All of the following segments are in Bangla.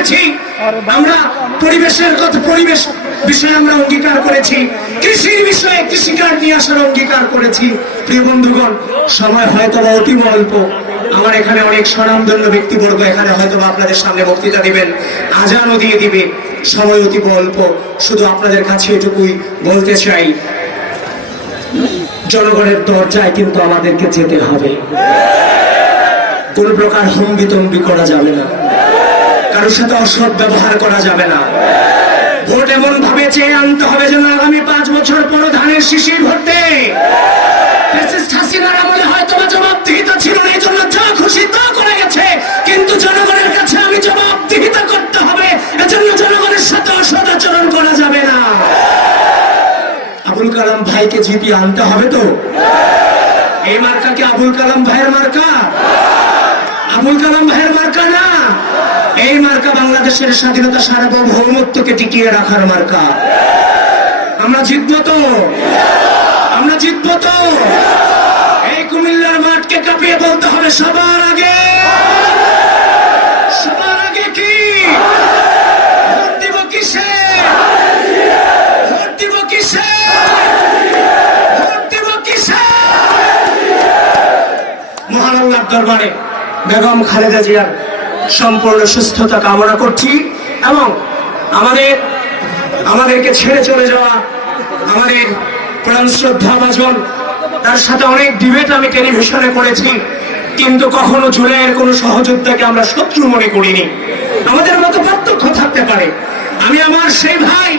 করেছি, আমরা পরিবেশের কথা, পরিবেশ বিষয়ে আমরা অঙ্গীকার করেছি, কৃষির বিষয়ে কৃষিকাজ নিয়ে আসার অঙ্গীকার করেছি। প্রিয় বন্ধুগণ, সময় হয়তো বা অতি অল্প, আমার এখানে অনেক স্বনামধন্য ব্যক্তিবর্গ এখানে হয়তো আপনাদের সামনে বক্তৃতা দিবেন, আজানও দিয়ে দিবে, সময় অতি অল্প। শুধু আপনাদের কাছে এটুকুই বলতে চাই, জনগণের দরজায় কিন্তু আমাদেরকে যেতে হবে। কোন প্রকার হম্বিতম্বি করা যাবে না, কারোর সাথে অসৎ ব্যবহার করা যাবে না। ভোট এমন ভাবে চেয়ে আনতে হবে যেন আগামী 5 বছর পর ধানের শিশির ভরতে হাসিনার আমলে হয়তো বা জবাবদিহিতা ছিল না, এই জন্য যা খুশি তা করে গেছে, কিন্তু জনগণের কাছে আমি জবাবদিহিতা করতে হবে, এজন্য জনগণের সাথে অসৎ আচরণ করা যাবে না। আবুল কালাম ভাইকে জিতিয়ে আনতে হবে তো। এই মার্কা কি আবুল কালাম ভাইয়ের মার্কা? আবুল কালাম ভাইয়ের মার্কা না, এই মার্কা বাংলাদেশের স্বাধীনতা সার্বভৌমত্বকে টিকিয়ে রাখার মার্কা। আমরা জিতবো তো, আমরা জিতবো তো। এই কুমিল্লার মাঠকে কাঁপিয়ে বলতে হবে সবার আগে, সবার আগে কি ভোট দিব কিসে, ভোট দিব কিসে, ভোট দিব কিসে। মহান আল্লাহর দরবারে বেগম খালেদা জিয়ার সম্পূর্ণ সুস্থতা কামনা করছি, এবং আমাদেরকে ছেড়ে চলে যাওয়া আমাদের প্রাণ শ্রদ্ধাভাজন, তার সাথে অনেক ডিবেট আমি টেলিভিশনে করেছি, কিন্তু কখনো জুলাইয়ের কোন সহযোদ্ধাকে আমরা শত্রু মনে করিনি। আমাদের মতো পার্থক্য থাকতে পারে। আমি আমার সেই ভাই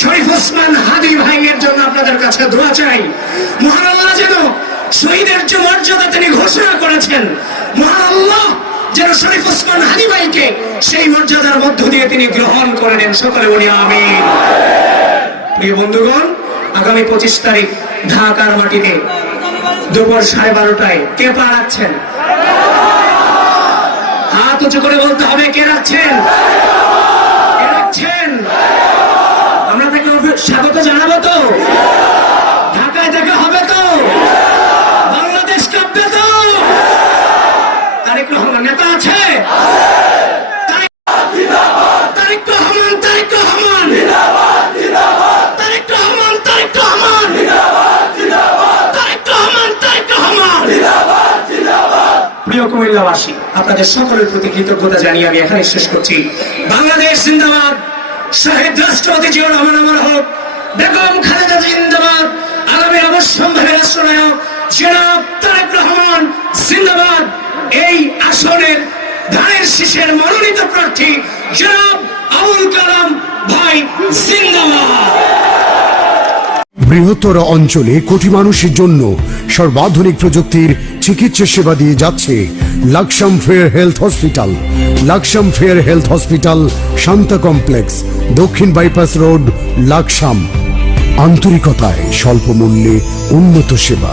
শরীফ ওসমান হাদি ভাইয়ের জন্য আপনাদের কাছে দোয়া চাই। মহান আল্লাহ যেন শহীদের যে মর্যাদা তিনি ঘোষণা করেছেন, মহান আল্লাহ যেন শরীফ ওসমান হাদি ভাইকে সেই মর্যাদার মধ্য দিয়ে তিনি গ্রহণ করে নেন। সকলে বলি আমিন। প্রিয় বন্ধুগণ, আগামী 25 তারিখ ঢাকার মাটিতে দুপুর 12:30টায় কে পা রাখছেন? হাত উঁচু করে বলতে হবে, কে রাখছেন? কে রাখছেন? আমরা তাকে স্বাগত জানাবো তো, ঢাকায় দেখা হবে তো, বাংলাদেশ কাঁপবে তো। তারেক রহমান নেতা আছে, তারেক রহমান, তারেক রহমান, তারেক রহমান, তারেক রহমান, তারেক রহমান। প্রিয় কুমিল্লাবাসী, আপনাদের সকলের প্রতি কৃতজ্ঞতা জানিয়ে আমি এখানে শেষ করছি। বাংলাদেশ জিন্দাবাদ, শহীদ রাষ্ট্রপতি জিয়াউর রহমান আমার হোক, বেগম খালেদা জিন্দাবাদ, আগামী অবশ্যম্ভাবী রাষ্ট্রনায়ক জনাব তারেক রহমান জিন্দাবাদ। এই আসনের ধানের শীষের মনোনীত প্রার্থী জনাব আবুল কালাম ভাই জিন্দাবাদ। বৃহত্তর অঞ্চলে কোটি মানুষের জন্য সর্বাধুনিক প্রযুক্তির চিকিৎসা সেবা দিয়ে যাচ্ছে Laksam fair health hospital. Laksam fair health hospital, Shanta complex, দক্ষিণ বাইপাস রোড, লাকসাম। আন্তরিকতায় স্বল্প মূল্যে উন্নত সেবা।